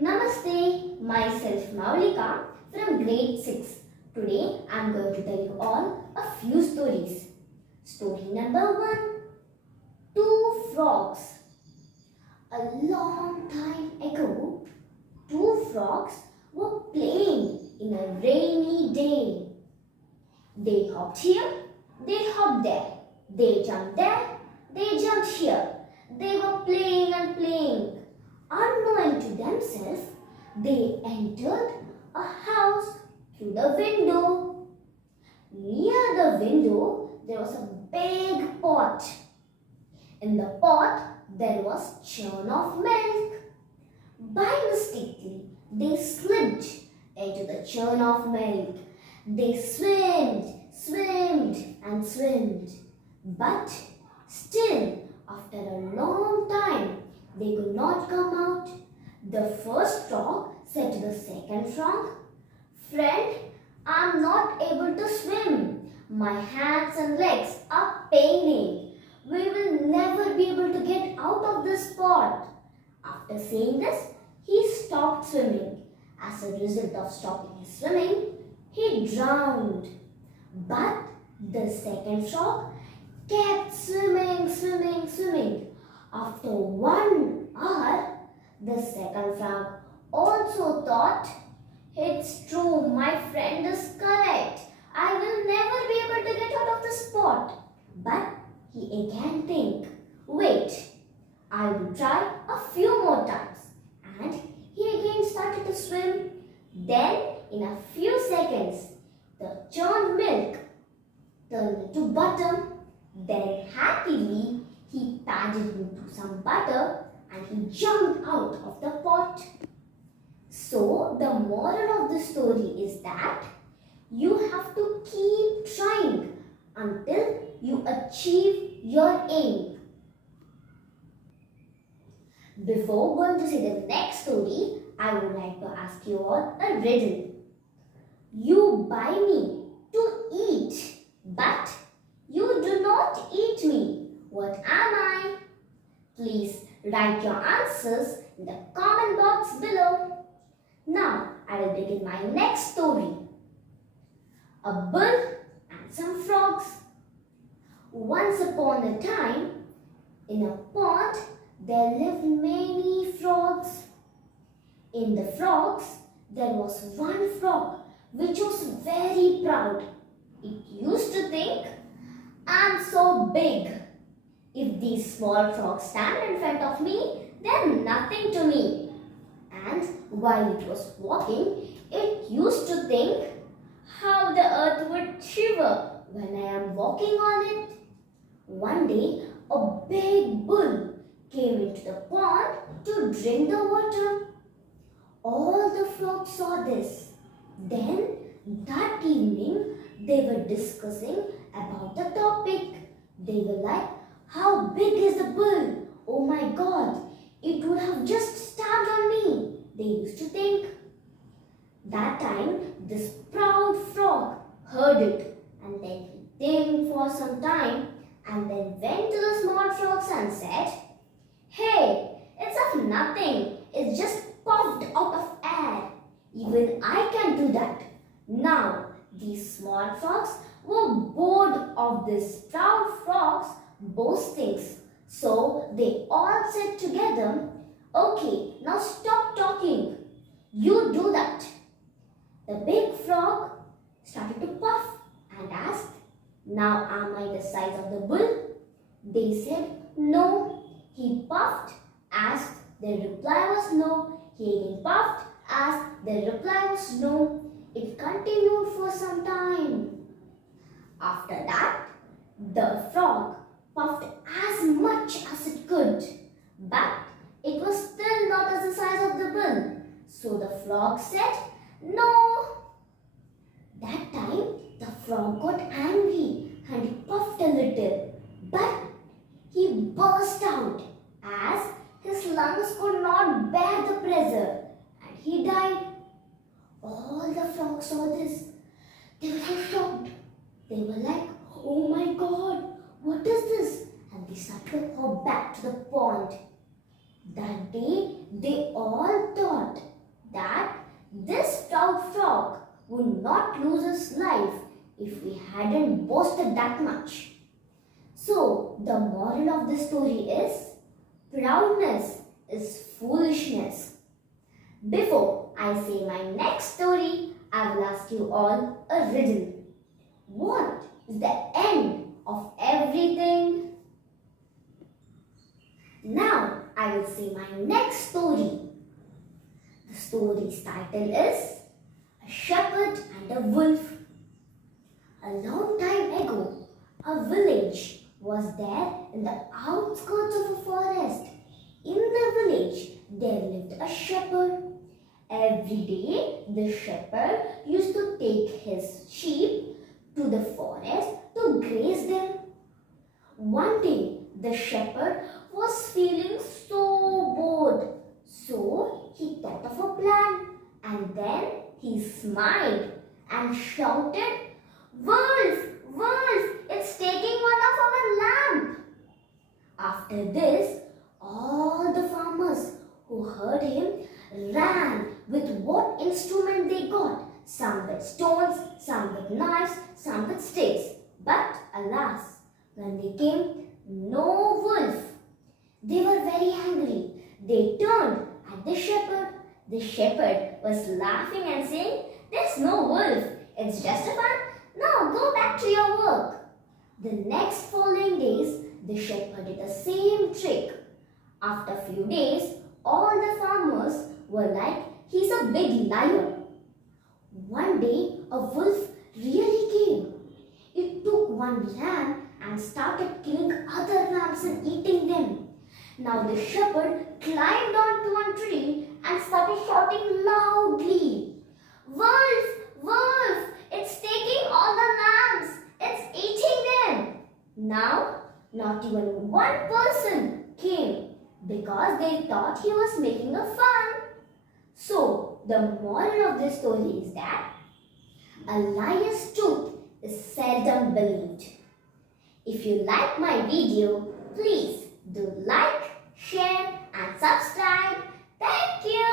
Namaste, myself Maulika from grade 6. Today I am going to tell you all a few stories. Story number 1. Two frogs. A long time ago, two frogs were playing in a rainy day. They hopped here, they hopped there. They jumped there, they jumped here. They were playing and playing. Unknowing to themselves, they entered a house through the window. Near the window, there was a big pot. In the pot, there was churn of milk. By mistake, they slipped into the churn of milk. They swam, and swam. But still, after a long time, they could not come out. The first frog said to the second frog, "Friend, I am not able to swim. My hands and legs are paining. We will never be able to get out of this pot." After saying this, he stopped swimming. As a result of stopping his swimming, he drowned. But the second frog kept swimming. After 1 hour, the second frog also thought, "It's true, my friend is correct. I will never be able to get out of this pot." But he again think, "Wait, I will try a few more times." And he again started to swim. Then, in a few seconds, the churned milk turned into butter. Then happily, he padded into some butter and he jumped out of the pot. So, the moral of the story is that you have to keep trying until you achieve your aim. Before going to see the next story, I would like to ask you all a riddle. You buy me to eat, but you do not eat me. What am I? Please write your answers in the comment box below. Now, I will begin my next story. A bull and some frogs. Once upon a time, in a pond, there lived many frogs. In the frogs, there was one frog which was very proud. It used to think, "I'm so big. If these small frogs stand in front of me, they're nothing to me." And while it was walking, it used to think, "How the earth would shiver when I am walking on it." One day, a big bull came into the pond to drink the water. All the frogs saw this. Then, that evening, they were discussing about the topic. They were like, "How big is the bull? Oh my God, it would have just stabbed on me," they used to think. That time, this proud frog heard it and then he think for some time and then went to the small frogs and said, "Hey, it's of nothing. It's just puffed out of air. Even I can do that." Now, these small frogs were bored of this proud frog's boastings. So, they all said together, "Okay, now stop talking. You do that." The big frog started to puff and asked, "Now am I the size of the bull?" They said, "No." He puffed, asked. The reply was no. He again puffed, asked. The reply was no. It continued for some time. After that, the frog puffed as much as it could, but it was still not as the size of the bull. So the frog said, "No." That time, the frog got angry and he puffed a little, but he burst out as his lungs could not bear the pressure and he died. All the frogs saw this. They were like shocked. They were like, "Oh my God, what is this?" And they started to hop back to the pond. That day, they all thought that this proud frog would not lose his life if we hadn't boasted that much. So, the moral of the story is, proudness is foolishness. Before I say my next story, I will ask you all a riddle. What is the end of everything? Now I will say my next story. The story's title is A Shepherd and a Wolf. A long time ago, a village was there in the outskirts of a forest. In the village, there lived a shepherd. Every day, the shepherd used to take his sheep to the forest to graze them. One day, the shepherd was feeling so bored. So, he thought of a plan, and then he smiled and shouted, "Wolf, wolf, it's taking one of our lamb." After this, all the farmers who heard him ran with what instrument they got, some with stones, some with knives, some with sticks. But alas, when they came, no wolf. They were very angry. They turned at the shepherd. The shepherd was laughing and saying, "There's no wolf. It's just a fun. Now go back to your work." The next following days, the shepherd did the same trick. After a few days, all the farmers were like, "He's a big liar." One day, a wolf really came. It took one lamb and started killing other lambs and eating them. Now the shepherd climbed onto one tree and started shouting loudly, "Wolf, wolf, it's taking all the lambs. It's eating them." Now, not even one person came because they thought he was making a fun. So, the moral of this story is that a liar's truth is seldom believed. If you like my video, please do like, share and subscribe. Thank you.